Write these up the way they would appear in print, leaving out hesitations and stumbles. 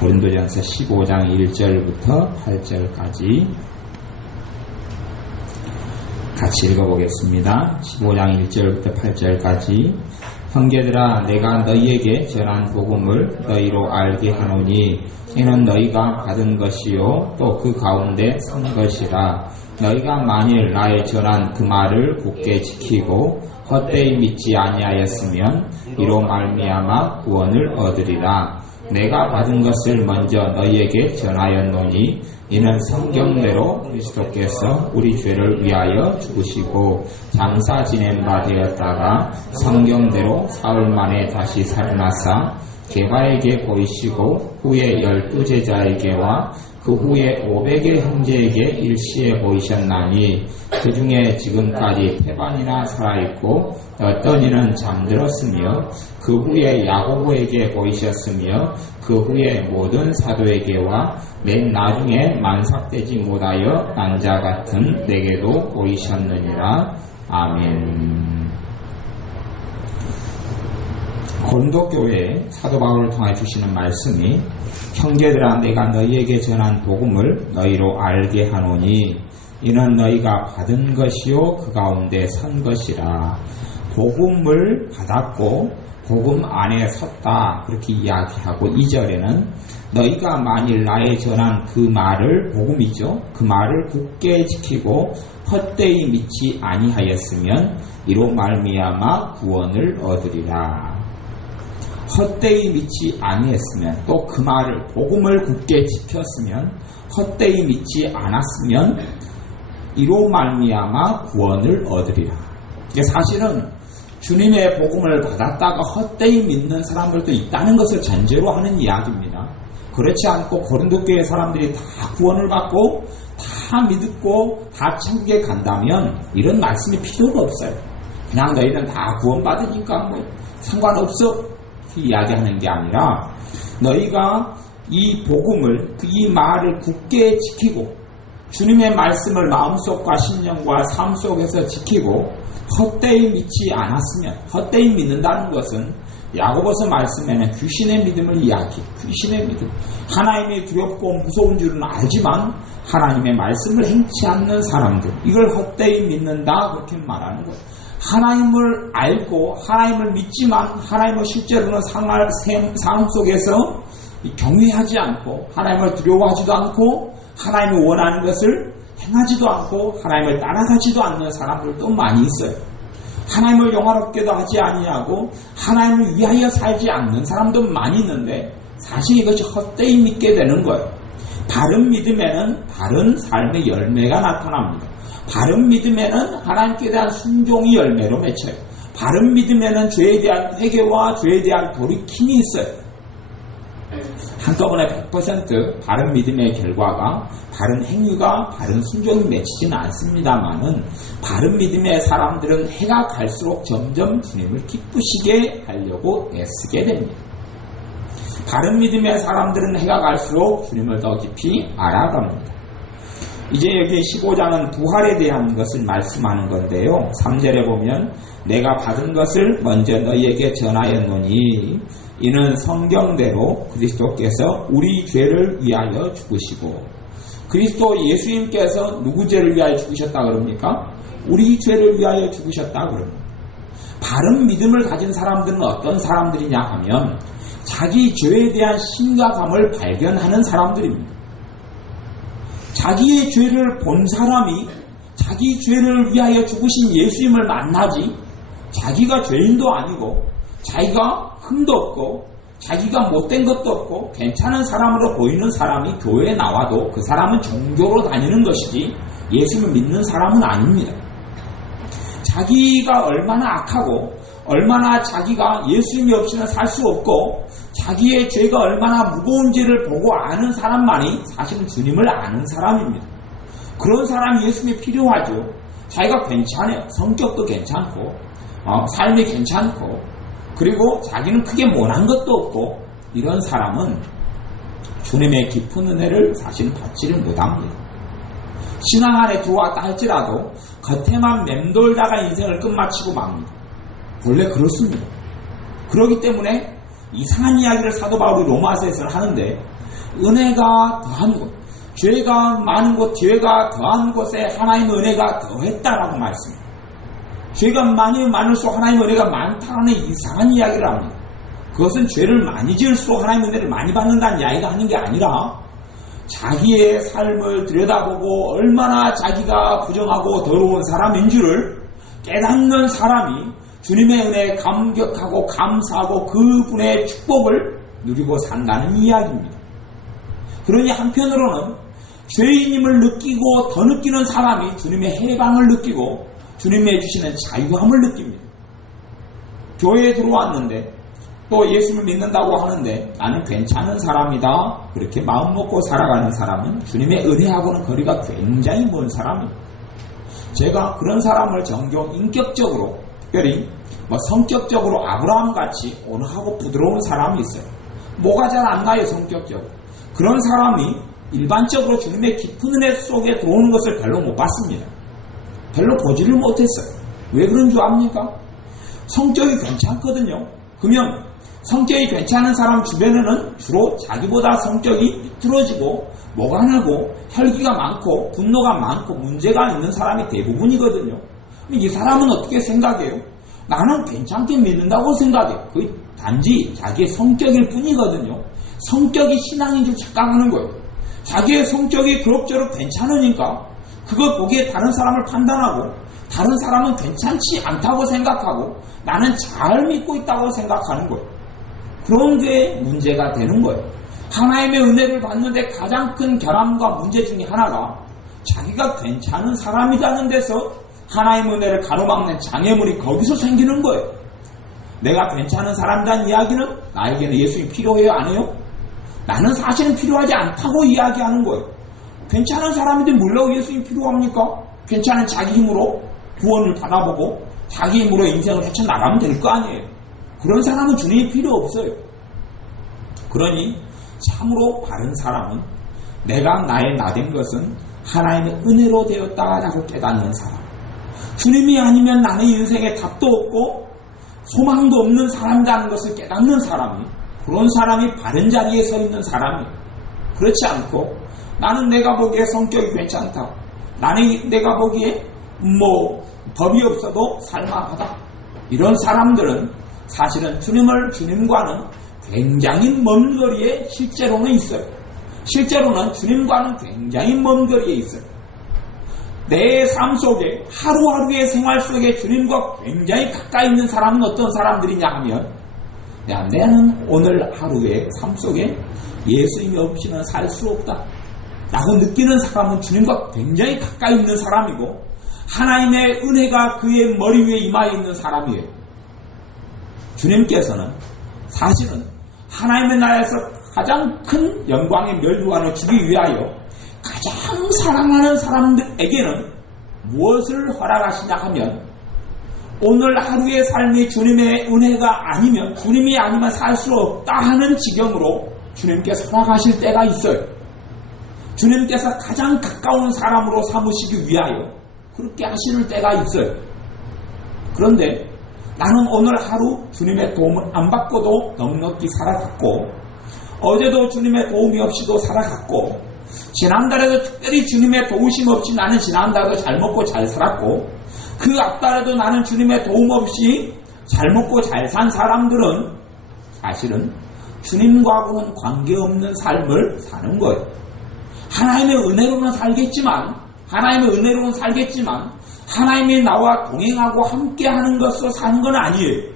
고린도전서 15장 1절부터 8절까지 같이 읽어보겠습니다. 15장 1절부터 8절까지. 형제들아, 내가 너희에게 전한 복음을 너희로 알게 하노니 이는 너희가 받은 것이요 또 그 가운데 선 것이라. 너희가 만일 나의 전한 그 말을 굳게 지키고 헛되이 믿지 아니하였으면 이로 말미암아 구원을 얻으리라. 내가 받은 것을 먼저 너희에게 전하였노니 이는 성경대로 그리스도께서 우리 죄를 위하여 죽으시고 장사 지낸 바 되었다가 성경대로 사흘 만에 다시 살아나사 게바에게 보이시고 후에 12제자에게와 그 후에 500의 형제에게 일시에 보이셨나니 그 중에 지금까지 태반이나 살아있고 어떤 이는 잠들었으며 그 후에 야고보에게 보이셨으며 그 후에 모든 사도에게와 맨 나중에 만삭되지 못하여 난 자 같은 내게도 보이셨느니라. 아멘. 고린도 교회에 사도 바울을 통해 주시는 말씀이 형제들아, 내가 너희에게 전한 복음을 너희로 알게 하노니 이는 너희가 받은 것이요 그 가운데 선 것이라. 복음을 받았고 복음 안에 섰다 그렇게 이야기하고 2절에는 너희가 만일 나의 전한 그 말을, 복음이죠, 그 말을 굳게 지키고 헛되이 믿지 아니하였으면 이로 말미암아 구원을 얻으리라. 헛되이 믿지 아니했으면, 또 그 말을, 복음을 굳게 지켰으면, 헛되이 믿지 않았으면 이로 말미암아 구원을 얻으리라. 이게 사실은 주님의 복음을 받았다가 헛되이 믿는 사람들도 있다는 것을 전제로 하는 이야기입니다. 그렇지 않고 고린도 교회 사람들이 다 구원을 받고 다 믿고 다 천국에 간다면 이런 말씀이 필요가 없어요. 그냥 너희는 다 구원받으니까 뭐 상관없어 이야기하는 게 아니라 너희가 이 복음을, 이 말을 굳게 지키고 주님의 말씀을 마음속과 신령과 삶 속에서 지키고 헛되이 믿지 않았으면, 헛되이 믿는다는 것은 야고보서 말씀에는 귀신의 믿음을 이야기해요. 귀신의 믿음. 하나님이 두렵고 무서운 줄은 알지만 하나님의 말씀을 행치 않는 사람들, 이걸 헛되이 믿는다 그렇게 말하는 거예요. 하나님을 알고 하나님을 믿지만 하나님을 실제로는 삶 속에서 경외하지 않고 하나님을 두려워하지도 않고 하나님이 원하는 것을 행하지도 않고 하나님을 따라가지도 않는 사람들도 많이 있어요. 하나님을 영화롭게도 하지 아니하고 하나님을 위하여 살지 않는 사람도 많이 있는데 사실 이것이 헛되이 믿게 되는 거예요. 바른 믿음에는 바른 삶의 열매가 나타납니다. 바른 믿음에는 하나님께 대한 순종이 열매로 맺혀요. 바른 믿음에는 죄에 대한 회개와 죄에 대한 돌이킴이 있어요. 한꺼번에 100% 바른 믿음의 결과가 바른 행위가 바른 순종이 맺히지는 않습니다만은 바른 믿음의 사람들은 해가 갈수록 점점 주님을 기쁘시게 하려고 애쓰게 됩니다. 바른 믿음의 사람들은 해가 갈수록 주님을 더 깊이 알아갑니다. 이제 여기 15장은 부활에 대한 것을 말씀하는 건데요. 3절에 보면 내가 받은 것을 먼저 너희에게 전하였노니 이는 성경대로 그리스도께서 우리 죄를 위하여 죽으시고, 그리스도 예수님께서 누구 죄를 위하여 죽으셨다 그럽니까? 우리 죄를 위하여 죽으셨다 그럽니다. 바른 믿음을 가진 사람들은 어떤 사람들이냐 하면 자기 죄에 대한 심각함을 발견하는 사람들입니다. 자기의 죄를 본 사람이 자기 죄를 위하여 죽으신 예수님을 만나지, 자기가 죄인도 아니고 자기가 흠도 없고 자기가 못된 것도 없고 괜찮은 사람으로 보이는 사람이 교회에 나와도 그 사람은 종교로 다니는 것이지 예수를 믿는 사람은 아닙니다. 자기가 얼마나 악하고 얼마나 자기가 예수님이 없이는 살 수 없고 자기의 죄가 얼마나 무거운지를 보고 아는 사람만이 사실은 주님을 아는 사람입니다. 그런 사람이 예수님이 필요하죠. 자기가 괜찮아요. 성격도 괜찮고 삶이 괜찮고 그리고 자기는 크게 못한 것도 없고 이런 사람은 주님의 깊은 은혜를 사실 받지를 못합니다. 신앙 안에 들어왔다 할지라도 겉에만 맴돌다가 인생을 끝마치고 맙니다. 원래 그렇습니다. 그렇기 때문에 이상한 이야기를 사도 바울이 로마서에서 하는데 은혜가 더한 곳, 죄가 많은 곳, 죄가 더한 곳에 하나님의 은혜가 더했다라고 말씀합니다. 죄가 많으면 많을수록 하나님의 은혜가 많다는 이상한 이야기를 합니다. 그것은 죄를 많이 지을수록 하나님의 은혜를 많이 받는다는 이야기가 하는 게 아니라 자기의 삶을 들여다보고 얼마나 자기가 부정하고 더러운 사람인 줄을 깨닫는 사람이 주님의 은혜에 감격하고 감사하고 그분의 축복을 누리고 산다는 이야기입니다. 그러니 한편으로는 죄인임을 느끼고 더 느끼는 사람이 주님의 해방을 느끼고 주님이 주시는 자유함을 느낍니다. 교회에 들어왔는데 또 예수를 믿는다고 하는데 나는 괜찮은 사람이다 그렇게 마음먹고 살아가는 사람은 주님의 은혜하고는 거리가 굉장히 먼 사람입니다. 제가 그런 사람을 종종 인격적으로 특별히 성격적으로 아브라함같이 온화하고 부드러운 사람이 있어요. 뭐가 잘 안 나요 성격적으로. 그런 사람이 일반적으로 주님의 깊은 은혜 속에 들어오는 것을 별로 못 봤습니다. 별로 보지를 못했어요. 왜 그런 줄 압니까? 성격이 괜찮거든요. 그러면 성격이 괜찮은 사람 주변에는 주로 자기보다 성격이 삐뚤어지고 모간하고 혈기가 많고 분노가 많고 문제가 있는 사람이 대부분이거든요. 이 사람은 어떻게 생각해요? 나는 괜찮게 믿는다고 생각해요. 그게 단지 자기의 성격일 뿐이거든요. 성격이 신앙인 줄 착각하는 거예요. 자기의 성격이 그럭저럭 괜찮으니까 그걸 보기에 다른 사람을 판단하고 다른 사람은 괜찮지 않다고 생각하고 나는 잘 믿고 있다고 생각하는 거예요. 그런 게 문제가 되는 거예요. 하나님의 은혜를 받는데 가장 큰 결함과 문제 중에 하나가 자기가 괜찮은 사람이라는 데서 하나님의 은혜를 가로막는 장애물이 거기서 생기는 거예요. 내가 괜찮은 사람이라는 이야기는 나에게는 예수님이 필요해요? 안 해요? 나는 사실은 필요하지 않다고 이야기하는 거예요. 괜찮은 사람인데 뭐라고 예수님이 필요합니까? 괜찮은 자기 힘으로 구원을 받아보고 자기 힘으로 인생을 헤쳐나가면 될 거 아니에요. 그런 사람은 주님이 필요 없어요. 그러니 참으로 바른 사람은 내가 나의 나된 것은 하나님의 은혜로 되었다라고 깨닫는 사람. 주님이 아니면 나는 인생에 답도 없고 소망도 없는 사람이라는 것을 깨닫는 사람이, 그런 사람이 바른 자리에 서 있는 사람이에요. 그렇지 않고 나는 내가 보기에 성격이 괜찮다, 나는 내가 보기에 법이 없어도 살만하다, 이런 사람들은 사실은 주님과는 굉장히 먼 거리에 실제로는 있어요. 실제로는 주님과는 굉장히 먼 거리에 있어요. 내 삶 속에 하루하루의 생활 속에 주님과 굉장히 가까이 있는 사람은 어떤 사람들이냐 하면 나는 오늘 하루의 삶 속에 예수님이 없이는 살 수 없다 라고 느끼는 사람은 주님과 굉장히 가까이 있는 사람이고 하나님의 은혜가 그의 머리 위에 임하여 있는 사람이에요. 주님께서는 사실은 하나님의 나라에서 가장 큰 영광의 멸류관을 주기 위하여 가장 사랑하는 사람들에게는 무엇을 허락하시냐 하면 오늘 하루의 삶이 주님의 은혜가 아니면 주님이 아니면 살 수 없다 하는 지경으로 주님께서 허락하실 때가 있어요. 주님께서 가장 가까운 사람으로 삼으시기 위하여 그렇게 하실 때가 있어요. 그런데 나는 오늘 하루 주님의 도움을 안 받고도 넉넉히 살아갔고 어제도 주님의 도움이 없이도 살아갔고 지난달에도 특별히 주님의 도우심 없이 나는 지난달에도 잘 먹고 잘 살았고 그 앞달에도 나는 주님의 도움 없이 잘 먹고 잘 산 사람들은 사실은 주님과는 관계없는 삶을 사는 거예요. 하나님의 은혜로는 살겠지만 하나님이 나와 동행하고 함께하는 것으로 사는 건 아니에요.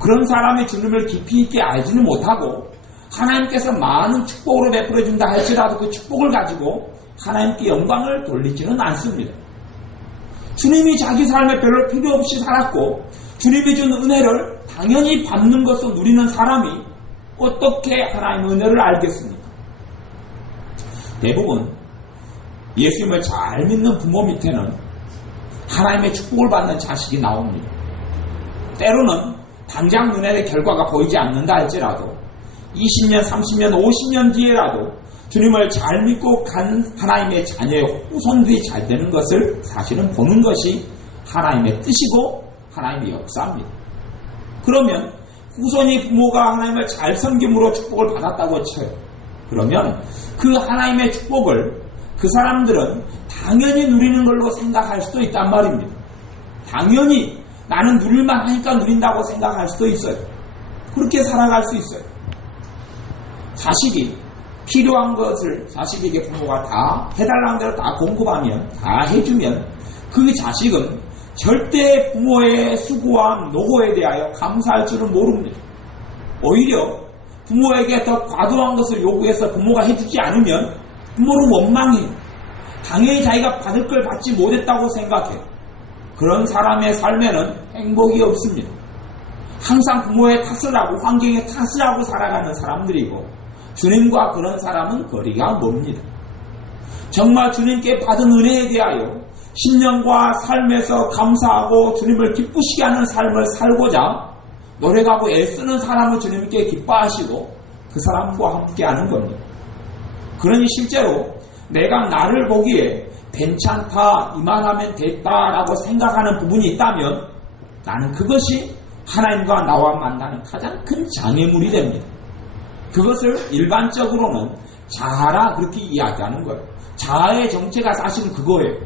그런 사람이 주님을 깊이 있게 알지는 못하고 하나님께서 많은 축복으로 베풀어준다 할지라도 그 축복을 가지고 하나님께 영광을 돌리지는 않습니다. 주님이 자기 삶에 별로 필요 없이 살았고 주님이 준 은혜를 당연히 받는 것을 누리는 사람이 어떻게 하나님의 은혜를 알겠습니까? 대부분 예수님을 잘 믿는 부모 밑에는 하나님의 축복을 받는 자식이 나옵니다. 때로는 당장 눈에 결과가 보이지 않는다 할지라도 20년, 30년, 50년 뒤에라도 주님을 잘 믿고 간 하나님의 자녀의 후손들이 잘 되는 것을 사실은 보는 것이 하나님의 뜻이고 하나님의 역사입니다. 그러면 후손이 부모가 하나님을 잘 섬김으로 축복을 받았다고 쳐요. 그러면 그 하나님의 축복을 그 사람들은 당연히 누리는 걸로 생각할 수도 있단 말입니다. 당연히 나는 누릴만 하니까 누린다고 생각할 수도 있어요. 그렇게 살아갈 수 있어요. 자식이 필요한 것을 자식에게 부모가 다 해달라는 대로 다 공급하면, 다 해주면 그 자식은 절대 부모의 수고와 노고에 대하여 감사할 줄은 모릅니다. 오히려 부모에게 더 과도한 것을 요구해서 부모가 해주지 않으면 부모를 원망해요. 당연히 자기가 받을 걸 받지 못했다고 생각해요. 그런 사람의 삶에는 행복이 없습니다. 항상 부모의 탓을 하고 환경의 탓을 하고 살아가는 사람들이고, 주님과 그런 사람은 거리가 멉니다. 정말 주님께 받은 은혜에 대하여 신령과 삶에서 감사하고 주님을 기쁘시게 하는 삶을 살고자 노력하고 애쓰는 사람을 주님께 기뻐하시고 그 사람과 함께하는 겁니다. 그러니 실제로 내가 나를 보기에 괜찮다, 이만하면 됐다라고 생각하는 부분이 있다면 나는 그것이 하나님과 나와 만나는 가장 큰 장애물이 됩니다. 그것을 일반적으로는 자아라 그렇게 이야기하는 거예요. 자아의 정체가 사실은 그거예요.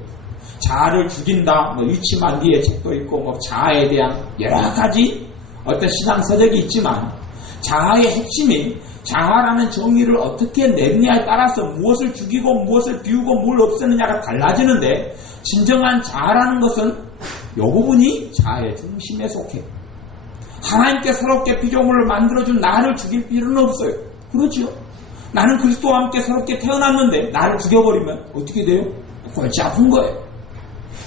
자아를 죽인다, 위치만리의 책도 있고, 자아에 대한 여러 가지 어떤 신앙 서적이 있지만, 자아의 핵심이 자아라는 정의를 어떻게 내느냐에 따라서 무엇을 죽이고 무엇을 비우고 뭘 없애느냐가 달라지는데, 진정한 자아라는 것은 이 부분이 자아의 중심에 속해요. 하나님께 새롭게 피조물을 만들어준 나를 죽일 필요는 없어요. 그렇죠? 나는 그리스도와 함께 새롭게 태어났는데 나를 죽여버리면 어떻게 돼요? 골치 아픈 거예요.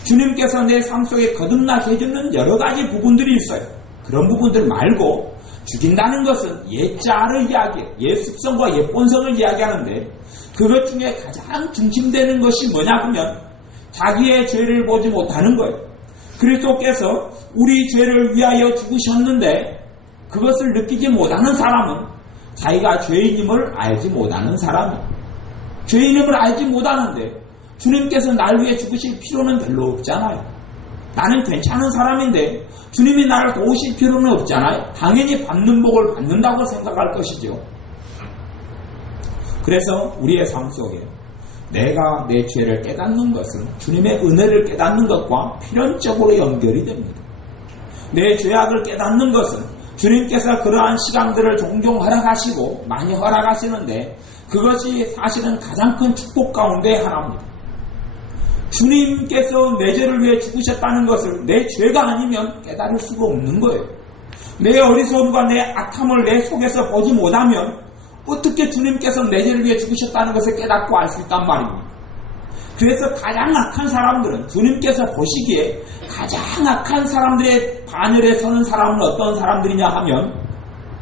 주님께서 내 삶 속에 거듭나게 해주는 여러 가지 부분들이 있어요. 그런 부분들 말고 죽인다는 것은 옛 자아를 이야기해요. 옛 습성과 옛 본성을 이야기하는데, 그것 중에 가장 중심되는 것이 뭐냐면 자기의 죄를 보지 못하는 거예요. 그리스도께서 우리 죄를 위하여 죽으셨는데 그것을 느끼지 못하는 사람은 자기가 죄인임을 알지 못하는 사람이에요. 죄인임을 알지 못하는데 주님께서 날 위해 죽으실 필요는 별로 없잖아요. 나는 괜찮은 사람인데 주님이 나를 도우실 필요는 없잖아요. 당연히 받는 복을 받는다고 생각할 것이죠. 그래서 우리의 삶 속에 내가 내 죄를 깨닫는 것은 주님의 은혜를 깨닫는 것과 필연적으로 연결이 됩니다. 내 죄악을 깨닫는 것은 주님께서 그러한 시간들을 종종 허락하시고 많이 허락하시는데, 그것이 사실은 가장 큰 축복 가운데 하나입니다. 주님께서 내 죄를 위해 죽으셨다는 것을 내 죄가 아니면 깨달을 수가 없는 거예요. 내 어리석음과 내 악함을 내 속에서 보지 못하면 어떻게 주님께서 내 죄를 위해 죽으셨다는 것을 깨닫고 알 수 있단 말입니다. 그래서 가장 악한 사람들은 주님께서 보시기에 가장 악한 사람들의 반열에 서는 사람은 어떤 사람들이냐 하면,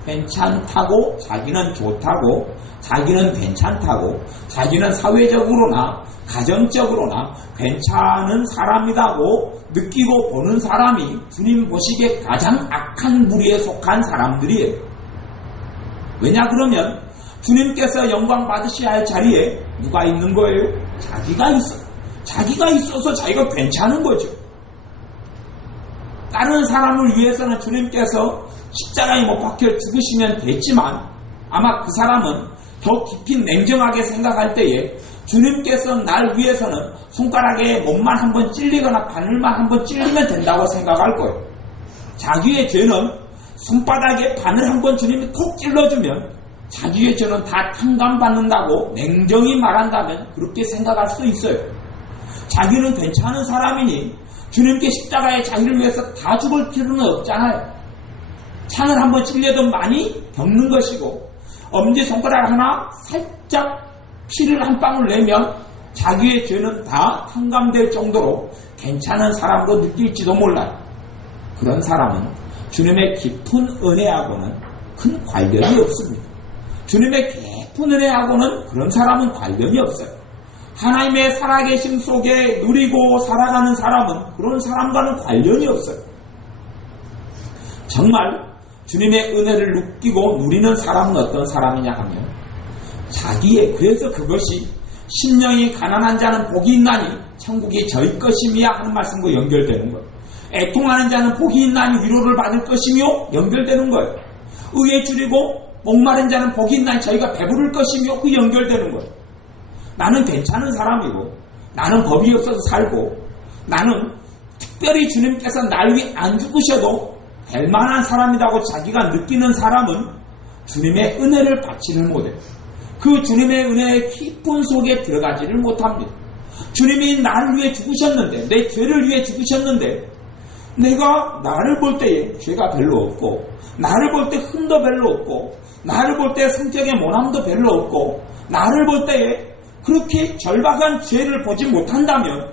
괜찮다고, 자기는 좋다고, 자기는 괜찮다고, 자기는 사회적으로나 가정적으로나 괜찮은 사람이라고 느끼고 보는 사람이 주님 보시기에 가장 악한 무리에 속한 사람들이에요. 왜냐 그러면 주님께서 영광 받으셔야 할 자리에 누가 있는 거예요? 자기가 있어요. 자기가 있어서 자기가 괜찮은 거죠. 다른 사람을 위해서는 주님께서 십자가에 못 박혀 죽으시면 됐지만, 아마 그 사람은 더 깊이 냉정하게 생각할 때에 주님께서 날 위해서는 손가락에 몸만 한번 찔리거나 바늘만 한번 찔리면 된다고 생각할 거예요. 자기의 죄는 손바닥에 바늘 한번 주님이 콕 찔러주면 자기의 죄는 다 탕감받는다고 냉정히 말한다면 그렇게 생각할 수 있어요. 자기는 괜찮은 사람이니 주님께 십자가에 자기를 위해서 다 죽을 필요는 없잖아요. 창을 한번 찔려도 많이 겪는 것이고, 엄지손가락 하나 살짝 피를 한 방울 내면 자기의 죄는 다 탕감될 정도로 괜찮은 사람으로 느낄지도 몰라요. 그런 사람은 주님의 깊은 은혜하고는 큰 관련이 없습니다. 주님의 깊은 은혜하고는 그런 사람은 관련이 없어요. 하나님의 살아계심 속에 누리고 살아가는 사람은 그런 사람과는 관련이 없어요. 정말 주님의 은혜를 느끼고 누리는 사람은 어떤 사람이냐 하면, 그래서 그것이 심령이 가난한 자는 복이 있나니 천국이 저희 것임이야 하는 말씀과 연결되는 거예요. 애통하는 자는 복이 있나니 위로를 받을 것이며 연결되는 거예요. 의에 줄이고 목마른 자는 복이 있나니 저희가 배부를 것이며 그 연결되는 거예요. 나는 괜찮은 사람이고 나는 법이 없어서 살고 나는 특별히 주님께서 날 위해 안 죽으셔도 될 만한 사람이라고 자기가 느끼는 사람은 주님의 은혜를 받지를 못해요. 그 주님의 은혜의 깊은 속에 들어가지를 못합니다. 주님이 나를 위해 죽으셨는데 내 죄를 위해 죽으셨는데 내가 나를 볼 때에 죄가 별로 없고 나를 볼 때 흠도 별로 없고 나를 볼 때 성격의 모함도 별로 없고 나를 볼 때에 그렇게 절박한 죄를 보지 못한다면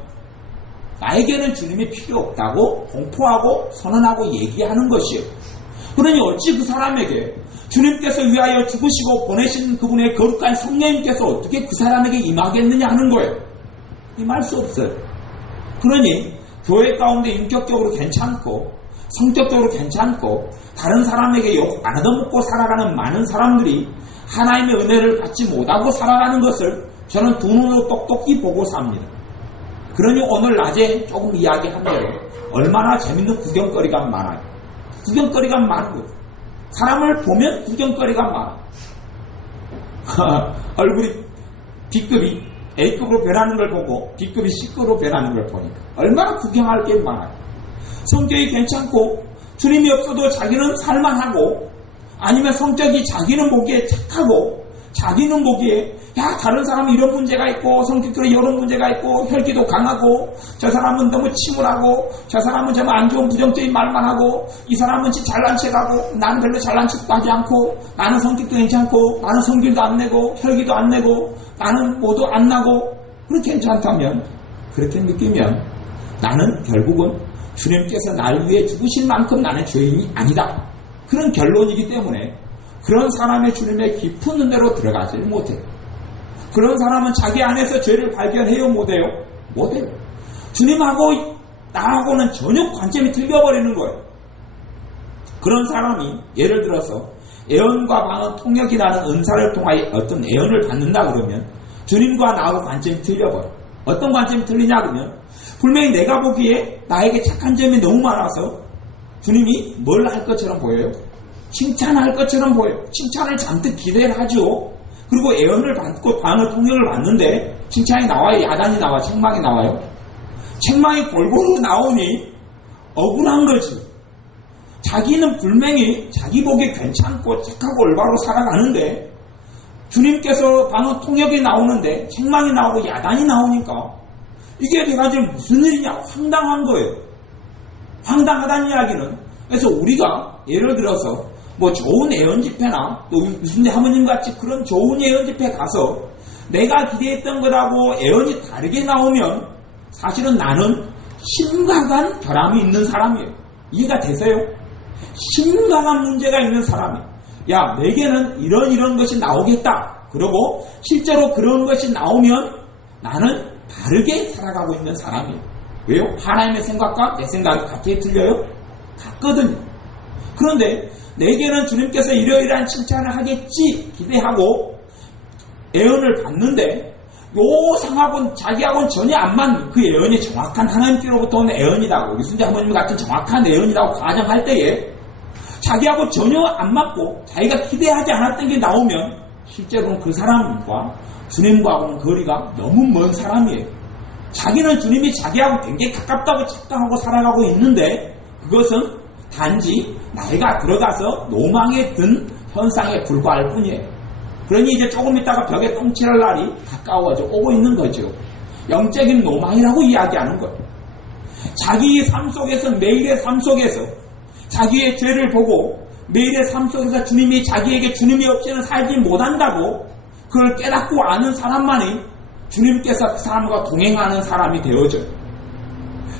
나에게는 주님이 필요 없다고 공포하고 선언하고 얘기하는 것이요. 그러니 어찌 그 사람에게 주님께서 위하여 죽으시고 보내신 그분의 거룩한 성령님께서 어떻게 그 사람에게 임하겠느냐 하는 거예요. 임할 수 없어요. 그러니 교회 가운데 인격적으로 괜찮고 성격적으로 괜찮고 다른 사람에게 욕 안 얻어먹고 살아가는 많은 사람들이 하나님의 은혜를 받지 못하고 살아가는 것을 저는 두 눈으로 똑똑히 보고 삽니다. 그러니 오늘 낮에 조금 이야기한 대로 얼마나 재밌는 구경거리가 많아요. 구경거리가 많고 사람을 보면 구경거리가 많아. 얼굴이 B급이 A급으로 변하는 걸 보고 B급이 C급으로 변하는 걸 보니까 얼마나 구경할 게 많아요. 성격이 괜찮고 주님이 없어도 자기는 살만하고 아니면 성격이 자기는 보기에 착하고 자기는 보기에 야 다른 사람은 이런 문제가 있고 성격적으로 이런 문제가 있고 혈기도 강하고 저 사람은 너무 침울하고 저 사람은 정말 안 좋은 부정적인 말만 하고 이 사람은 진짜 잘난 척하고 나는 별로 잘난 척도 하지 않고 나는 성격도 괜찮고 나는 성질도 안 내고 혈기도 안 내고 나는 뭐도 안 나고 그렇게 괜찮다면 그렇게 느끼면 나는 결국은 주님께서 나를 위해 죽으신 만큼 나는 죄인이 아니다. 그런 결론이기 때문에 그런 사람의 주님의 깊은 은혜로 들어가지 못해요. 그런 사람은 자기 안에서 죄를 발견해요? 못해요? 못해요. 주님하고 나하고는 전혀 관점이 틀려버리는 거예요. 그런 사람이 예를 들어서 예언과 방언 통역이라는 은사를 통하여 어떤 예언을 받는다 그러면 주님과 나하고 관점이 틀려버려요. 어떤 관점이 틀리냐 그러면 분명히 내가 보기에 나에게 착한 점이 너무 많아서 주님이 뭘 할 것처럼 보여요? 칭찬할 것처럼 보여요. 칭찬을 잔뜩 기대를 하죠. 그리고 예언을 받고 방언 통역을 받는데 칭찬이 나와요? 야단이 나와요? 책망이 나와요? 책망이 골고루 나오니 억울한 거지. 자기는 분명히 자기 보기에 괜찮고 착하고 올바로 살아가는데 주님께서 방언 통역이 나오는데 책망이 나오고 야단이 나오니까 이게 돼가지고 무슨 일이냐? 황당한 거예요. 황당하다는 이야기는 그래서 우리가 예를 들어서 뭐 좋은 예언 집회나 또 유순대 하모님 같이 그런 좋은 예언 집회 가서 내가 기대했던 것하고 예언이 다르게 나오면 사실은 나는 심각한 결함이 있는 사람이에요. 이해가 되세요? 심각한 문제가 있는 사람이에요. 야, 내게는 이런 것이 나오겠다. 그리고 실제로 그런 것이 나오면 나는 다르게 살아가고 있는 사람이에요. 왜요? 하나님의 생각과 내 생각이 같이 틀려요? 같거든요. 그런데 내게는 주님께서 이러이러한 칭찬을 하겠지 기대하고 예언을 받는데 요 상하고는 자기하고는 전혀 안 맞는 그 예언이 정확한 하나님께로부터 온 예언이라고 유순재 하모님 같은 정확한 예언이라고 가정할 때에 자기하고 전혀 안 맞고 자기가 기대하지 않았던 게 나오면 실제로는 그 사람과 주님과는 거리가 너무 먼 사람이에요. 자기는 주님이 자기하고 굉장히 가깝다고 착각하고 살아가고 있는데 그것은 단지 나이가 들어가서 노망에 든 현상에 불과할 뿐이에요. 그러니 이제 조금 있다가 벽에 똥칠할 날이 가까워져 오고 있는 거죠. 영적인 노망이라고 이야기하는 거예요. 자기의 삶 속에서 매일의 삶 속에서 자기의 죄를 보고 매일의 삶 속에서 주님이 자기에게 주님이 없이는 살지 못한다고 그걸 깨닫고 아는 사람만이 주님께서 그 사람과 동행하는 사람이 되어져요.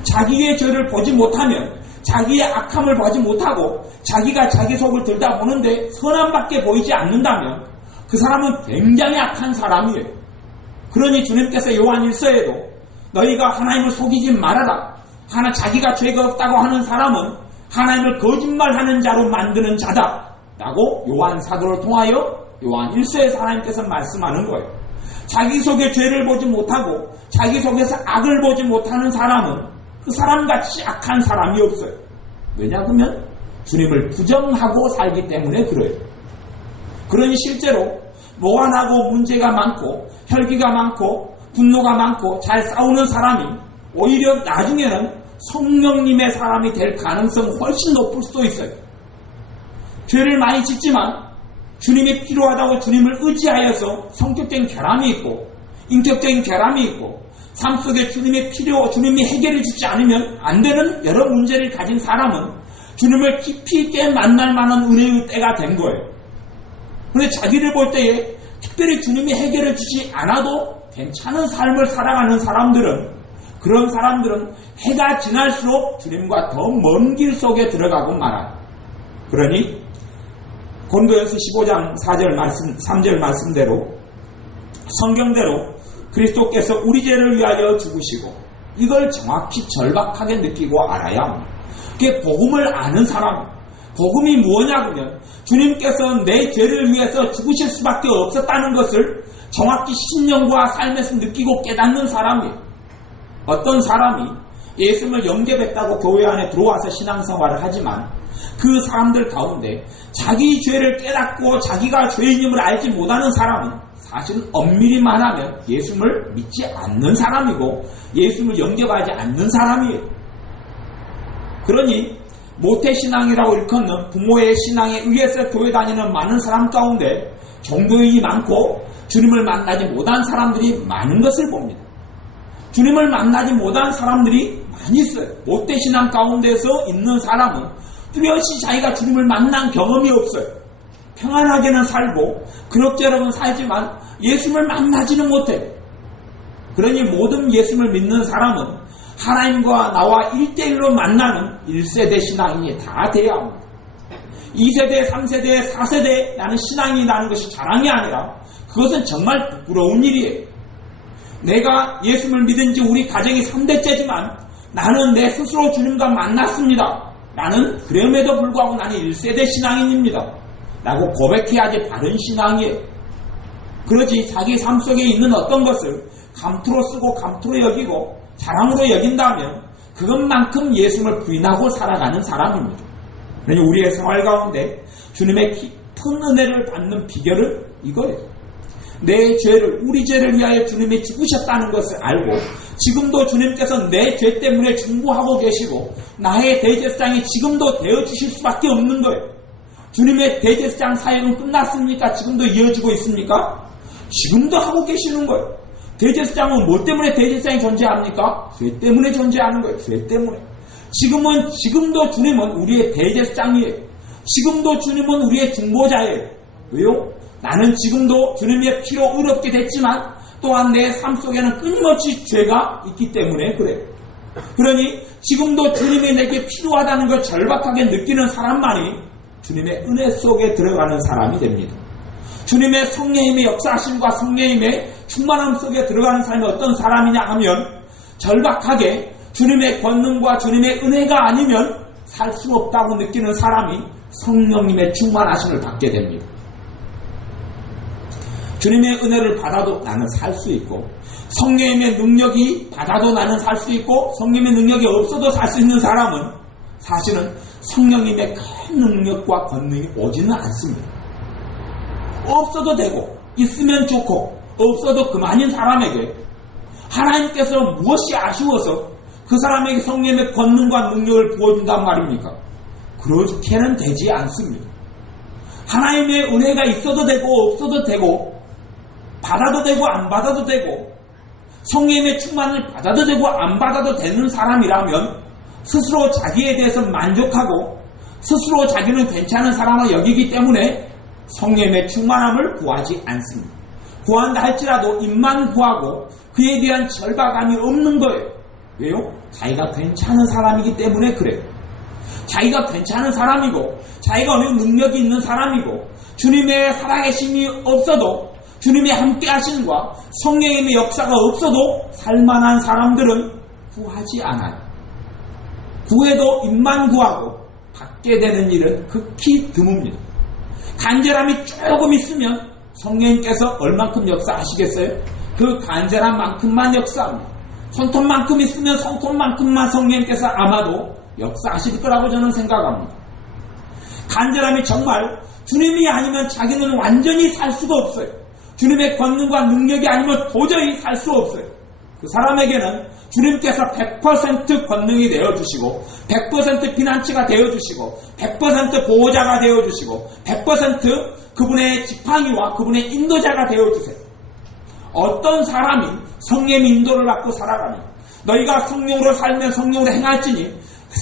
자기의 죄를 보지 못하면 자기의 악함을 보지 못하고 자기가 자기 속을 들여다보는데 선함밖에 보이지 않는다면 그 사람은 굉장히 악한 사람이에요. 그러니 주님께서 요한 1서에도 너희가 하나님을 속이지 말아라. 자기가 죄가 없다고 하는 사람은 하나님을 거짓말하는 자로 만드는 자다 라고 요한 사도를 통하여 요한 1서에서 하나님께서 말씀하는 거예요. 자기 속에 죄를 보지 못하고 자기 속에서 악을 보지 못하는 사람은 그 사람같이 악한 사람이 없어요. 왜냐하면 주님을 부정하고 살기 때문에 그래요. 그러니 실제로 노안하고 문제가 많고 혈기가 많고 분노가 많고 잘 싸우는 사람이 오히려 나중에는 성령님의 사람이 될 가능성 훨씬 높을 수도 있어요. 죄를 많이 짓지만 주님이 필요하다고 주님을 의지하여서 성격적인 결함이 있고 인격적인 결함이 있고 삶 속에 주님이 해결해 주지 않으면 안 되는 여러 문제를 가진 사람은 주님을 깊이 있게 만날 만한 은혜의 때가 된 거예요. 그런데 자기를 볼 때에 특별히 주님이 해결해 주지 않아도 괜찮은 삶을 살아가는 사람들은, 그런 사람들은 해가 지날수록 주님과 더 먼 길 속에 들어가고 말아요. 그러니 고린도전서 15장 3절 말씀대로 성경대로 그리스도께서 우리 죄를 위하여 죽으시고, 이걸 정확히 절박하게 느끼고 알아야 합니다. 그게 복음을 아는 사람, 복음이 뭐냐면 주님께서 내 죄를 위해서 죽으실 수밖에 없었다는 것을 정확히 신령과 삶에서 느끼고 깨닫는 사람이에요. 어떤 사람이 예수님을 영접했다고 교회 안에 들어와서 신앙생활을 하지만 그 사람들 가운데 자기 죄를 깨닫고 자기가 죄인임을 알지 못하는 사람은 사실 엄밀히 말하면 예수님을 믿지 않는 사람이고 예수님을 영접하지 않는 사람이에요. 그러니 모태신앙이라고 일컫는 부모의 신앙에 의해서 교회 다니는 많은 사람 가운데 종교인이 많고 주님을 만나지 못한 사람들이 많은 것을 봅니다. 주님을 만나지 못한 사람들이 많이 있어요. 모태신앙 가운데서 있는 사람은 뚜렷이 자기가 주님을 만난 경험이 없어요. 평안하게는 살고 그럭저럭은 살지만 예수님을 만나지는 못해요. 그러니 모든 예수님을 믿는 사람은 하나님과 나와 1대1로 만나는 1세대 신앙이 다 돼야 합니다. 2세대, 3세대, 4세대 나는 신앙이 나는 것이 자랑이 아니라 그것은 정말 부끄러운 일이에요. 내가 예수님을 믿은 지 우리 가정이 3대째지만 나는 내 스스로 주님과 만났습니다. 나는 그럼에도 불구하고 나는 1세대 신앙인입니다. 라고 고백해야지 바른 신앙이에요. 그러지 자기 삶 속에 있는 어떤 것을 감투로 쓰고 감투로 여기고 자랑으로 여긴다면 그것만큼 예수님을 부인하고 살아가는 사람입니다. 그러니 우리의 생활 가운데 주님의 깊은 은혜를 받는 비결은 이거예요. 내 죄를, 우리 죄를 위하여 주님이 죽으셨다는 것을 알고 지금도 주님께서 내 죄 때문에 중보하고 계시고 나의 대제사장이 지금도 되어주실 수밖에 없는 거예요. 주님의 대제사장 사역은 끝났습니까? 지금도 이어지고 있습니까? 지금도 하고 계시는 거예요. 대제사장은 뭐 때문에 대제사장이 존재합니까? 죄 때문에 존재하는 거예요. 죄 때문에. 지금도 주님은 우리의 대제사장이에요. 지금도 주님은 우리의 중보자예요. 왜요? 나는 지금도 주님의 피로 의롭게 됐지만 또한 내 삶 속에는 끊임없이 죄가 있기 때문에 그래요. 그러니 지금도 주님이 내게 필요하다는 걸 절박하게 느끼는 사람만이 주님의 은혜 속에 들어가는 사람이 됩니다. 주님의 성령님의 역사하심과 성령님의 충만함 속에 들어가는 사람이 어떤 사람이냐 하면 절박하게 주님의 권능과 주님의 은혜가 아니면 살 수 없다고 느끼는 사람이 성령님의 충만하심을 받게 됩니다. 주님의 은혜를 받아도 나는 살 수 있고 성령님의 능력이 받아도 나는 살 수 있고 성령님의 능력이 없어도 살 수 있는 사람은 사실은 성령님의 큰 능력과 권능이 오지는 않습니다. 없어도 되고 있으면 좋고 없어도 그만인 사람에게 하나님께서 무엇이 아쉬워서 그 사람에게 성령의 권능과 능력을 부어준단 말입니까? 그렇게는 되지 않습니다. 하나님의 은혜가 있어도 되고 없어도 되고 받아도 되고 안 받아도 되고 성령의 충만을 받아도 되고 안 받아도 되는 사람이라면 스스로 자기에 대해서 만족하고 스스로 자기는 괜찮은 사람을 여기기 때문에 성령의 충만함을 구하지 않습니다. 구한다 할지라도 입만 구하고 그에 대한 절박함이 없는 거예요. 왜요? 자기가 괜찮은 사람이기 때문에 그래요. 자기가 괜찮은 사람이고 자기가 어느 능력이 있는 사람이고 주님의 살아계심이 없어도 주님의 함께 하심과 성령님의 역사가 없어도 살만한 사람들은 구하지 않아요. 구해도 입만 구하고 받게 되는 일은 극히 드뭅니다. 간절함이 조금 있으면 성령님께서 얼만큼 역사하시겠어요? 그 간절한 만큼만 역사합니다. 손톱만큼 있으면 손톱만큼만 성령님께서 아마도 역사하실 거라고 저는 생각합니다. 간절함이 정말 주님이 아니면 자기는 완전히 살 수가 없어요. 주님의 권능과 능력이 아니면 도저히 살 수 없어요. 그 사람에게는 주님께서 100% 권능이 되어주시고 100% 피난처가 되어주시고 100% 보호자가 되어주시고 100% 그분의 지팡이와 그분의 인도자가 되어주세요. 어떤 사람이 성령의 인도를 받고 살아가니 너희가 성령으로 살면 성령으로 행할지니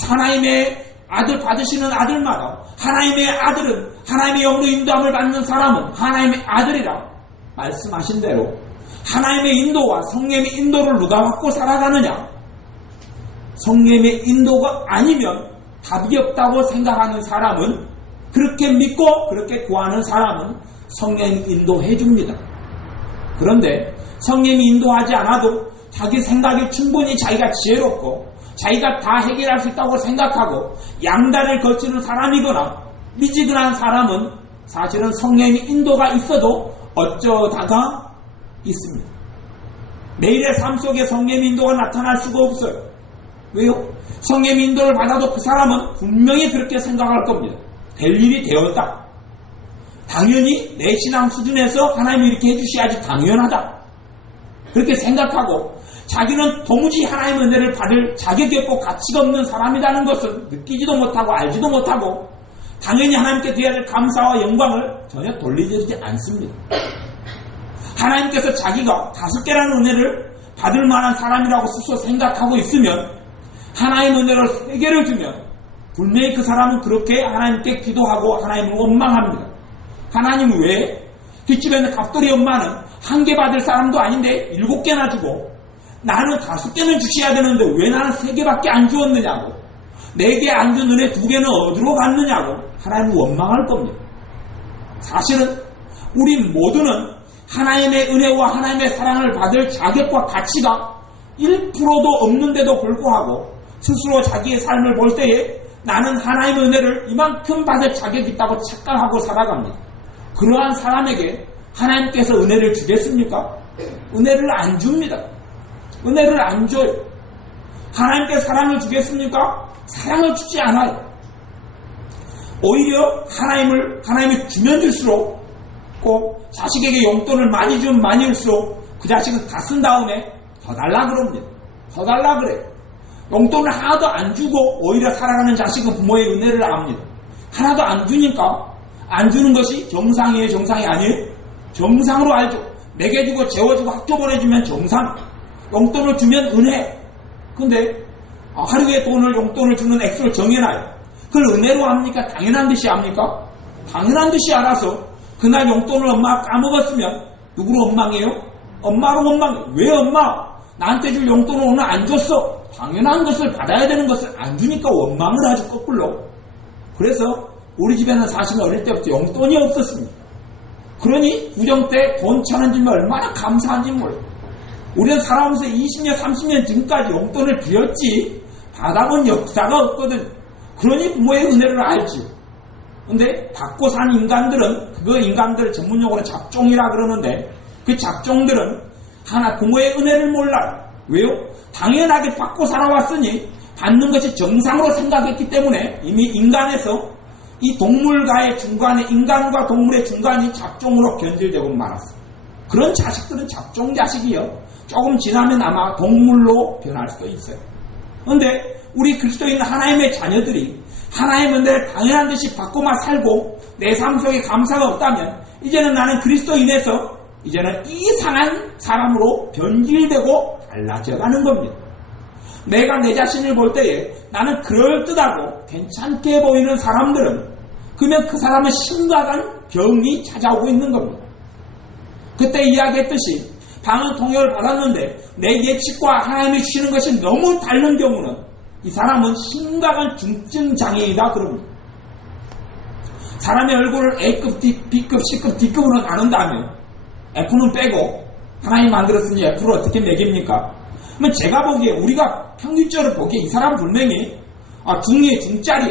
하나님의 아들 받으시는 아들마다 하나님의 아들은 하나님의 영으로 인도함을 받는 사람은 하나님의 아들이라 말씀하신 대로 하나님의 인도와 성령의 인도를 누가 받고 살아가느냐? 성령의 인도가 아니면 답이 없다고 생각하는 사람은 그렇게 믿고 그렇게 구하는 사람은 성령이 인도해 줍니다. 그런데 성령이 인도하지 않아도 자기 생각이 충분히 자기가 지혜롭고 자기가 다 해결할 수 있다고 생각하고 양단을 거치는 사람이거나 미지근한 사람은 사실은 성령의 인도가 있어도 어쩌다가 있습니다. 매일의 삶 속에 성령의 인도가 나타날 수가 없어요. 왜요? 성령의 인도를 받아도 그 사람은 분명히 그렇게 생각할 겁니다. 될 일이 되었다. 당연히 내 신앙 수준에서 하나님이 이렇게 해주셔야지 당연하다. 그렇게 생각하고 자기는 도무지 하나님의 은혜를 받을 자격이 없고 가치가 없는 사람이라는 것을 느끼지도 못하고 알지도 못하고 당연히 하나님께 드려야 될 감사와 영광을 전혀 돌리지 않습니다. 하나님께서 자기가 5개라는 은혜를 받을 만한 사람이라고 스스로 생각하고 있으면 하나님의 은혜를 3개를 주면 분명히 그 사람은 그렇게 하나님께 기도하고 하나님을 원망합니다. 하나님 왜 뒷집에 있는 갑돌이 엄마는 1개 받을 사람도 아닌데 7개나 주고 나는 5개는 주셔야 되는데 왜 나는 3개밖에 안 주었느냐고 4개 안 준 은혜 2개는 어디로 갔느냐고 하나님은 원망할 겁니다. 사실은 우리 모두는 하나님의 은혜와 하나님의 사랑을 받을 자격과 가치가 1%도 없는데도 불구하고 스스로 자기의 삶을 볼 때에 나는 하나님의 은혜를 이만큼 받을 자격이 있다고 착각하고 살아갑니다. 그러한 사람에게 하나님께서 은혜를 주겠습니까? 은혜를 안 줍니다. 은혜를 안 줘요. 하나님께 사랑을 주겠습니까? 사랑을 주지 않아요. 오히려 하나님이 주면 줄수록 꼭 자식에게 용돈을 많이 주면 많이 줄수록 그 자식은 다 쓴 다음에 더 달라 그럽니다. 더 달라 그래요. 용돈을 하나도 안 주고 오히려 살아가는 자식은 부모의 은혜를 압니다. 하나도 안 주니까 안 주는 것이 정상이에요? 정상이 아니에요? 정상으로 알죠. 먹여주고 재워주고 학교 보내주면 정상. 용돈을 주면 은혜. 근데 하루에 용돈을 주는 액수를 정해놔요. 그걸 은혜로 합니까? 당연한 듯이 합니까? 당연한 듯이 알아서 그날 용돈을 엄마가 까먹었으면 누구로 원망해요? 엄마로 원망해요. 왜 엄마? 나한테 줄 용돈을 오늘 안 줬어. 당연한 것을 받아야 되는 것을 안 주니까 원망을 하죠. 거꾸로. 그래서 우리 집에는 사실 어릴 때부터 용돈이 없었습니다. 그러니 구정 때 돈 1,000원 주면 얼마나 감사한지 몰라요. 우리는 살아오면서 20년 30년 지금까지 용돈을 빌었지 받아본 역사가 없거든. 그러니 부모의 은혜를 알지. 근데 받고 산 인간들은 그거 인간들 전문용어로 잡종이라 그러는데 그 잡종들은 하나 부모의 은혜를 몰라요. 왜요? 당연하게 받고 살아왔으니 받는 것이 정상으로 생각했기 때문에 이미 인간에서 이 동물과의 중간에 인간과 동물의 중간이 잡종으로 변질되고 말았어요. 그런 자식들은 잡종 자식이요. 조금 지나면 아마 동물로 변할 수도 있어요. 그런데 우리 그리스도인 하나님의 자녀들이 하나님의 은혜를 당연한 듯이 받고만 살고 내 삶 속에 감사가 없다면 이제는 나는 그리스도인에서 이제는 이상한 사람으로 변질되고 달라져가는 겁니다. 내가 내 자신을 볼 때에 나는 그럴듯하고 괜찮게 보이는 사람들은 그러면 그 사람은 심각한 병이 찾아오고 있는 겁니다. 그때 이야기했듯이 방언 통역을 받았는데 내 예측과 하나님이 주시는 것이 너무 다른 경우는 이 사람은 심각한 중증 장애이다 그럽니다. 사람의 얼굴을 A급, B급, C급, D급으로 나눈다면 F는 빼고 하나님이 만들었으니 F를 어떻게 매깁니까? 그러면 제가 보기에 우리가 평균적으로 보기에 이 사람 분명히 중에 중짜리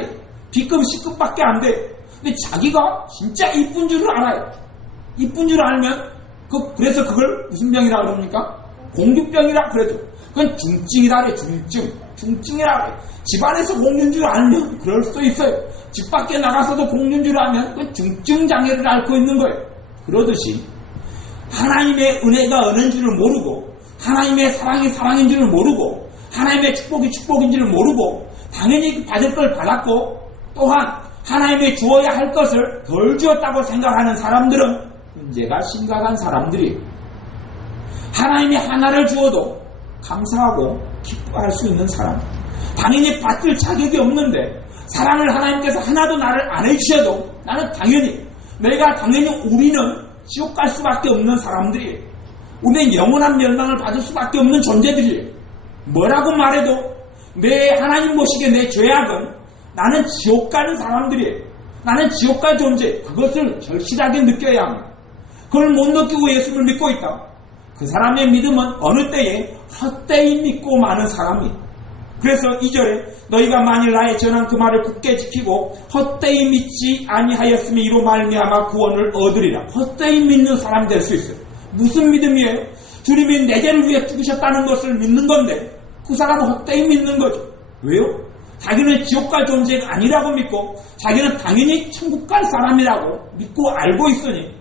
B급, C급밖에 안 돼. 근데 자기가 진짜 이쁜 줄을 알아요. 이쁜 줄 알면 그래서 그걸 무슨 병이라고 그럽니까? 공주병이라 그래도 그건 중증이라 그래. 중증이라 그래. 집안에서 공주인 줄 알면 그럴 수도 있어요. 집 밖에 나가서도 공주인 줄 알면 그건 중증 장애를 앓고 있는 거예요. 그러듯이 하나님의 은혜가 은혜인 줄을 모르고 하나님의 사랑이 사랑인 줄을 모르고 하나님의 축복이 축복인 줄을 모르고 당연히 받을 걸 받았고 또한 하나님의 주어야 할 것을 덜 주었다고 생각하는 사람들은 문제가 심각한 사람들이에요. 하나님이 하나를 주어도 감사하고 기뻐할 수 있는 사람, 당연히 받을 자격이 없는데 사랑을 하나님께서 하나도 나를 안 해주셔도 나는 당연히 우리는 지옥 갈 수밖에 없는 사람들이에요. 우리는 영원한 멸망을 받을 수밖에 없는 존재들이에요. 뭐라고 말해도 내 하나님 보시기에 내 죄악은 나는 지옥 가는 사람들이에요. 나는 지옥 갈 존재. 그것을 절실하게 느껴야 합니다. 그걸 못 느끼고 예수를 믿고 있다. 그 사람의 믿음은 어느 때에 헛되이 믿고 마는 사람이에요. 그래서 2절에 너희가 만일 나의 전한 그 말을 굳게 지키고 헛되이 믿지 아니하였으면 이로 말미암아 구원을 얻으리라. 헛되이 믿는 사람이 될 수 있어요. 무슨 믿음이에요? 주님이 내 죄를 위해 죽으셨다는 것을 믿는 건데 그 사람은 헛되이 믿는 거죠. 왜요? 자기는 지옥 갈 존재가 아니라고 믿고 자기는 당연히 천국 갈 사람이라고 믿고 알고 있으니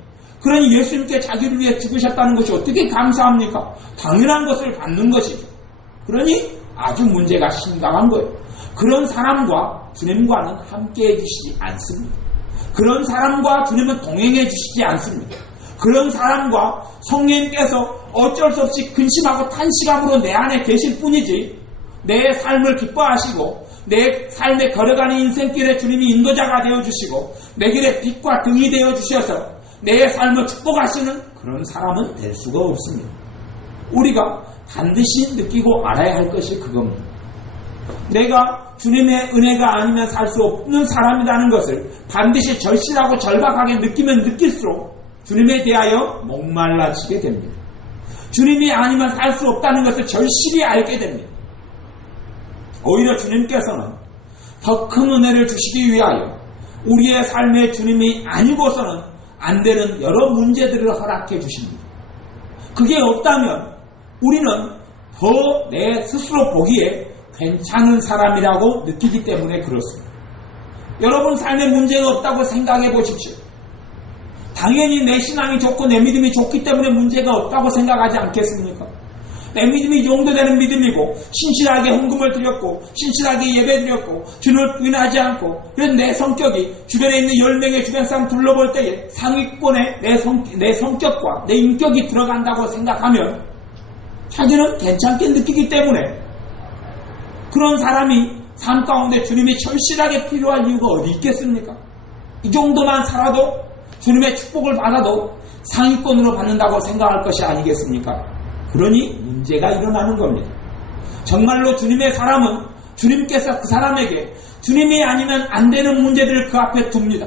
그러니 예수님께 자기를 위해 죽으셨다는 것이 어떻게 감사합니까? 당연한 것을 받는 것이죠. 그러니 아주 문제가 심각한 거예요. 그런 사람과 주님과는 함께해 주시지 않습니다. 그런 사람과 주님은 동행해 주시지 않습니다. 그런 사람과 성령님께서 어쩔 수 없이 근심하고 탄식함으로 내 안에 계실 뿐이지 내 삶을 기뻐하시고 내 삶에 걸어가는 인생길에 주님이 인도자가 되어주시고 내 길에 빛과 등이 되어주셔서 내 삶을 축복하시는 그런 사람은 될 수가 없습니다. 우리가 반드시 느끼고 알아야 할 것이 그겁니다. 내가 주님의 은혜가 아니면 살 수 없는 사람이라는 것을 반드시 절실하고 절박하게 느끼면 느낄수록 주님에 대하여 목말라지게 됩니다. 주님이 아니면 살 수 없다는 것을 절실히 알게 됩니다. 오히려 주님께서는 더 큰 은혜를 주시기 위하여 우리의 삶에 주님이 아니고서는 안 되는 여러 문제들을 허락해 주십니다. 그게 없다면 우리는 더 내 스스로 보기에 괜찮은 사람이라고 느끼기 때문에 그렇습니다. 여러분 삶에 문제가 없다고 생각해 보십시오. 당연히 내 신앙이 좋고 내 믿음이 좋기 때문에 문제가 없다고 생각하지 않겠습니까? 내 믿음이 이 정도 되는 믿음이고 신실하게 헌금을 드렸고 신실하게 예배 드렸고 주님을 부인하지 않고 그래서 내 성격이 주변에 있는 10명의 주변 사람 둘러볼 때에 상위권에 내 성격과 내 인격이 들어간다고 생각하면 자기는 괜찮게 느끼기 때문에 그런 사람이 삶 가운데 주님이 절실하게 필요한 이유가 어디 있겠습니까? 이 정도만 살아도 주님의 축복을 받아도 상위권으로 받는다고 생각할 것이 아니겠습니까? 그러니 문제가 일어나는 겁니다. 정말로 주님의 사람은 주님께서 그 사람에게 주님이 아니면 안 되는 문제들을 그 앞에 둡니다.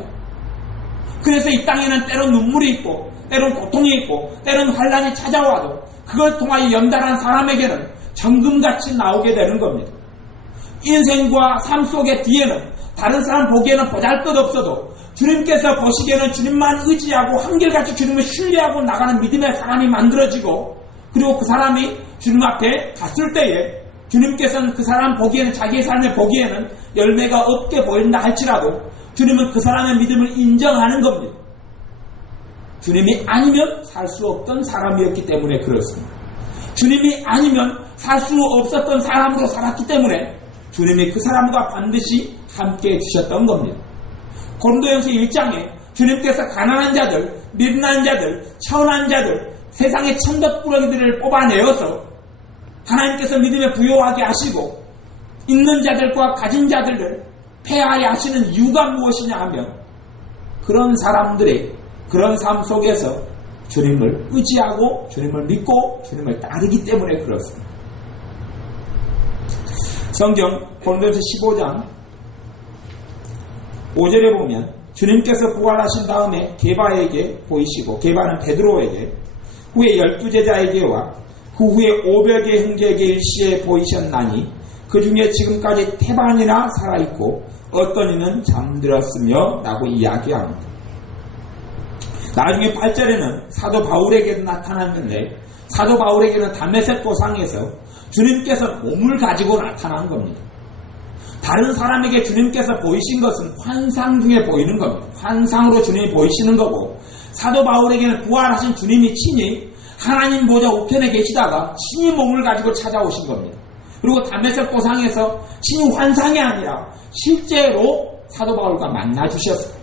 그래서 이 땅에는 때론 눈물이 있고 때론 고통이 있고 때론 환란이 찾아와도 그걸 통하여 연단한 사람에게는 정금같이 나오게 되는 겁니다. 인생과 삶 속의 뒤에는 다른 사람 보기에는 보잘것없어도 주님께서 보시기에는 주님만 의지하고 한결같이 주님을 신뢰하고 나가는 믿음의 사람이 만들어지고 그리고 그 사람이 주님 앞에 갔을 때에 주님께서는 그 사람 보기에는 자기의 삶을 보기에는 열매가 없게 보인다 할지라도 주님은 그 사람의 믿음을 인정하는 겁니다. 주님이 아니면 살 수 없던 사람이었기 때문에 그렇습니다. 주님이 아니면 살 수 없었던 사람으로 살았기 때문에 주님이 그 사람과 반드시 함께 해주셨던 겁니다. 고린도전서 1장에 주님께서 가난한 자들, 미련한 자들, 천한 자들, 세상의 천덕꾸러기들을 뽑아내어서 하나님께서 믿음에 부요하게 하시고 있는 자들과 가진 자들을 폐하게 하시는 이유가 무엇이냐 하면 그런 사람들의 그런 삶 속에서 주님을 의지하고 주님을 믿고 주님을 따르기 때문에 그렇습니다. 성경 고린도전서 15장 5절에 보면 주님께서 부활하신 다음에 게바에게 보이시고 게바는 베드로에게 후에 12제자에게와 그 후에 500의 형제에게 일시에 보이셨나니 그 중에 지금까지 태반이나 살아있고 어떤 이는 잠들었으며 라고 이야기합니다. 나중에 8절에는 사도 바울에게도 나타났는데 사도 바울에게는 다메섹 도상에서 주님께서 몸을 가지고 나타난 겁니다. 다른 사람에게 주님께서 보이신 것은 환상 중에 보이는 겁니다. 환상으로 주님이 보이시는 거고, 사도 바울에게는 부활하신 주님이 친히 하나님 보좌 우편에 계시다가 친히 몸을 가지고 찾아오신 겁니다. 그리고 다메섹 도상에서 친히 환상이 아니라 실제로 사도 바울과 만나 주셨어요.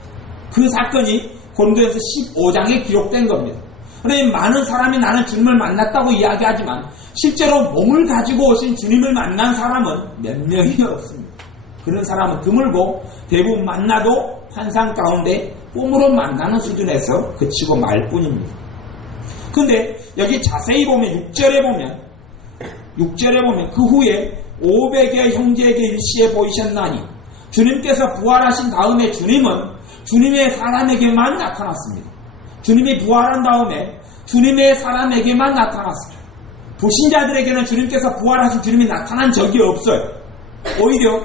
그 사건이 고린도전서 15장에 기록된 겁니다. 그러니 많은 사람이 나는 주님을 만났다고 이야기하지만 실제로 몸을 가지고 오신 주님을 만난 사람은 몇 명이 없습니다. 그런 사람은 드물고 대부분 만나도 환상 가운데 꿈으로 만나는 수준에서 그치고 말 뿐입니다. 근데 여기 자세히 보면 6절에 보면 그 후에 500여 형제에게 일시에 보이셨나니, 주님께서 부활하신 다음에 주님은 주님의 사람에게만 나타났습니다. 주님이 부활한 다음에 주님의 사람에게만 나타났습니다. 불신자들에게는 주님께서 부활하신 주님이 나타난 적이 없어요. 오히려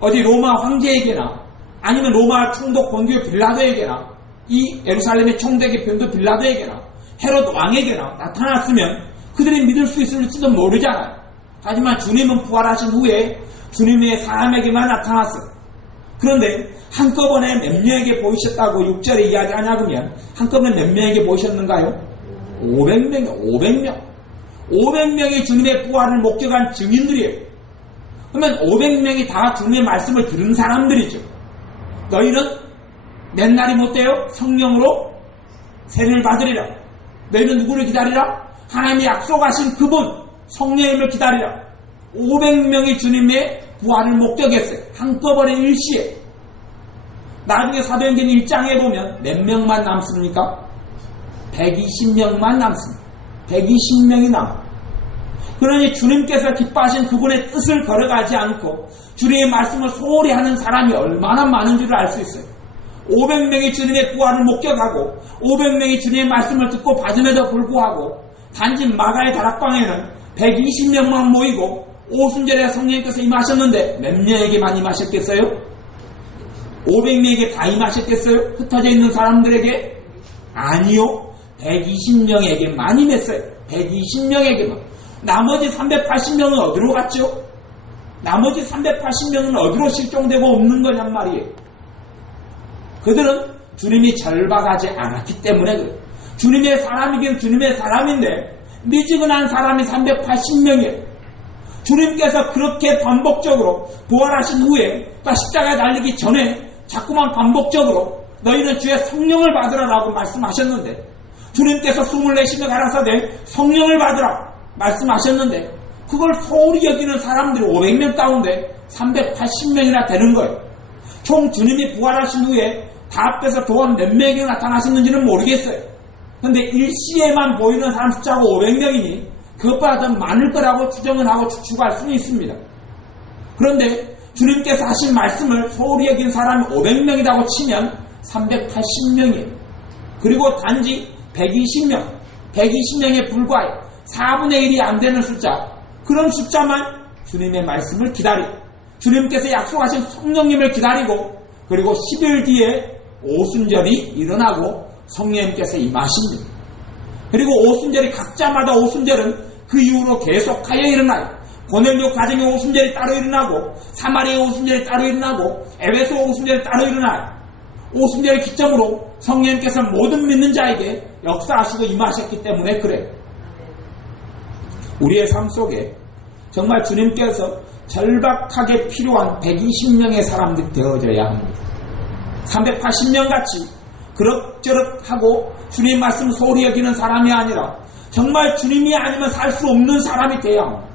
어디 로마 황제에게나 아니면 로마 총독 본디오 빌라도에게나 이 예루살렘의 총독의 변도 빌라도에게나 헤롯 왕에게나 나타났으면 그들이 믿을 수 있을지도 모르잖아요. 하지만 주님은 부활하신 후에 주님의 사람에게만 나타났어요. 그런데 한꺼번에 몇 명에게 보이셨다고 6절에 이야기하냐면 한꺼번에 몇 명에게 보이셨는가요? 500명. 500명이 주님의 부활을 목격한 증인들이에요. 그러면 500명이 다 주님의 말씀을 들은 사람들이죠. 너희는 맨날이 못돼요? 성령으로 세례를 받으리라. 너희는 누구를 기다리라? 하나님이 약속하신 그분 성령님을 기다리라. 500명이 주님의 부활을 목격했어요. 한꺼번에 일시에. 나중에 사도행전 1장에 보면 몇 명만 남습니까? 120명만 남습니다. 120명이 남아. 그러니 주님께서 기뻐하신 그분의 뜻을 걸어가지 않고 주님의 말씀을 소홀히 하는 사람이 얼마나 많은 줄을 알 수 있어요. 500명이 주님의 부활을 목격하고 500명이 주님의 말씀을 듣고 받음에도 불구하고 단지 마가의 다락방에는 120명만 모이고 오순절에 성령님께서 임하셨는데 몇 명에게만 임하셨겠어요? 500명에게 다 임하셨겠어요? 흩어져 있는 사람들에게? 아니요. 120명에게만 임했어요. 120명에게만. 나머지 380명은 어디로 갔죠? 나머지 380명은 어디로 실종되고 없는 거냔 말이에요. 그들은 주님이 절박하지 않았기 때문에 그래요. 주님의 사람이긴 주님의 사람인데 미지근한 사람이 380명이에요. 주님께서 그렇게 반복적으로 부활하신 후에 또 십자가에 달리기 전에 자꾸만 반복적으로 너희는 주의 성령을 받으라라고 말씀하셨는데, 주님께서 숨을 내쉬며 가라사대 성령을 받으라 말씀하셨는데 그걸 소홀히 여기는 사람들이 500명 가운데 380명이나 되는 거예요. 총 주님이 부활하신 후에 다 합해서 도한 몇 명이 나타나셨는지는 모르겠어요. 그런데 일시에만 보이는 사람 숫자가 500명이니 그것보다 더 많을 거라고 추정을 하고 추측할 수는 있습니다. 그런데 주님께서 하신 말씀을 소홀히 여긴 사람이 500명이라고 치면 380명이에요. 그리고 단지 120명에 불과해요. 4분의 1이 안 되는 숫자, 그런 숫자만 주님의 말씀을 기다리고 주님께서 약속하신 성령님을 기다리고 그리고 10일 뒤에 오순절이 일어나고 성령님께서 임하십니다. 그리고 오순절이 각자마다 오순절은 그 이후로 계속하여 일어나요. 고넬료 가정의 오순절이 따로 일어나고 사마리아의 오순절이 따로 일어나고 에베소 오순절이 따로 일어나요. 오순절을 기점으로 성령님께서 모든 믿는 자에게 역사하시고 임하셨기 때문에 그래요. 우리의 삶 속에 정말 주님께서 절박하게 필요한 120명의 사람들이 되어져야 합니다. 380명 같이 그럭저럭하고 주님 말씀 소홀히 여기는 사람이 아니라 정말 주님이 아니면 살 수 없는 사람이 되어야 합니다.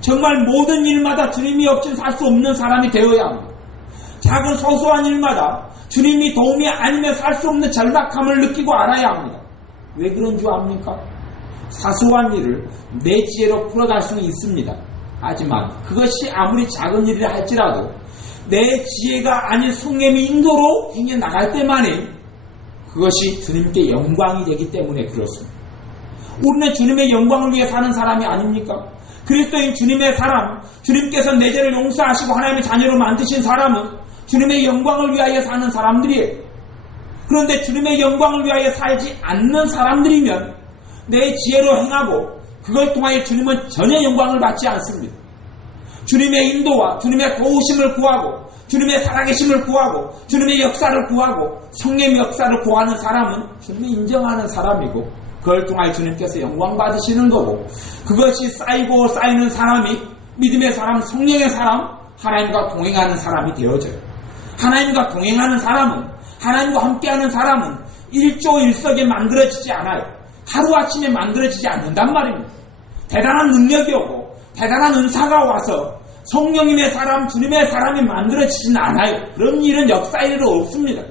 정말 모든 일마다 주님이 없이는 살 수 없는 사람이 되어야 합니다. 작은 소소한 일마다 주님이 도움이 아니면 살 수 없는 절박함을 느끼고 알아야 합니다. 왜 그런 줄 압니까? 사소한 일을 내 지혜로 풀어갈 수는 있습니다. 하지만 그것이 아무리 작은 일이라 할지라도 내 지혜가 아닌 성령의 인도로 행해 나갈 때만이 그것이 주님께 영광이 되기 때문에 그렇습니다. 우리는 주님의 영광을 위해 사는 사람이 아닙니까? 그리스도인 주님의 사람, 주님께서 내 죄를 용서하시고 하나님의 자녀로 만드신 사람은 주님의 영광을 위하여 사는 사람들이에요. 그런데 주님의 영광을 위하여 살지 않는 사람들이면 내 지혜로 행하고 그걸 통하여 주님은 전혀 영광을 받지 않습니다. 주님의 인도와 주님의 도우심을 구하고 주님의 살아계심을 구하고 주님의 역사를 구하고 성령의 역사를 구하는 사람은 주님이 인정하는 사람이고 그걸 통하여 주님께서 영광 받으시는 거고 그것이 쌓이고 쌓이는 사람이 믿음의 사람, 성령의 사람, 하나님과 동행하는 사람이 되어져요. 하나님과 동행하는 사람은 하나님과 함께하는 사람은 일조일석에 만들어지지 않아요. 하루아침에 만들어지지 않는단 말입니다. 대단한 능력이 오고 대단한 은사가 와서 성령님의 사람, 주님의 사람이 만들어지진 않아요. 그런 일은 역사에 없습니다.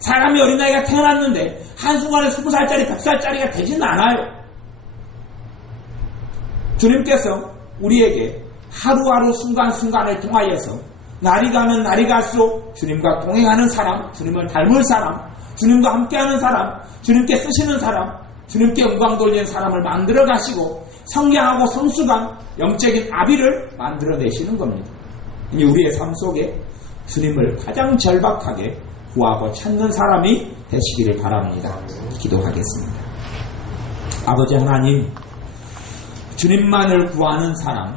사람이 어린아이가 태어났는데 한순간에 20살짜리, 100살짜리가 되지는 않아요. 주님께서 우리에게 하루하루 순간순간을 통하여서 날이 가면 날이 갈수록 주님과 동행하는 사람, 주님을 닮을 사람, 주님과 함께하는 사람, 주님께 쓰시는 사람, 주님께 영광 돌리는 사람을 만들어 가시고 성량하고 성숙한 영적인 아비를 만들어내시는 겁니다. 이미 우리의 삶 속에 주님을 가장 절박하게 구하고 찾는 사람이 되시기를 바랍니다. 기도하겠습니다. 아버지 하나님, 주님만을 구하는 사람,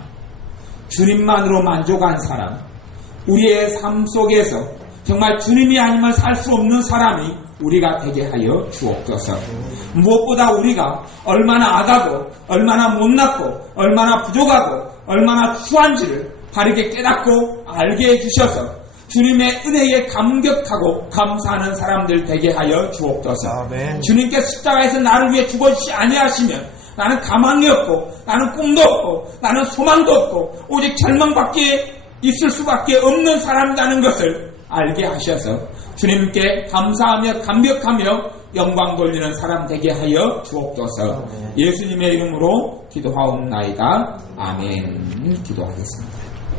주님만으로 만족한 사람, 우리의 삶 속에서 정말 주님이 아니면 살 수 없는 사람이 우리가 되게 하여 주옵소서. 무엇보다 우리가 얼마나 악하고 얼마나 못났고 얼마나 부족하고 얼마나 추한지를 바르게 깨닫고 알게 해주셔서 주님의 은혜에 감격하고 감사하는 사람들 되게 하여 주옵소서. 아멘. 주님께 십자가에서 나를 위해 죽어주시 아니하시면 나는 가망이 없고 나는 꿈도 없고 나는 소망도 없고 오직 절망밖에 있을 수밖에 없는 사람이라는 것을 알게 하셔서 주님께 감사하며 감격하며 영광 돌리는 사람 되게 하여 주옵소서. 예수님의 이름으로 기도하옵나이다. 아멘. 기도하겠습니다.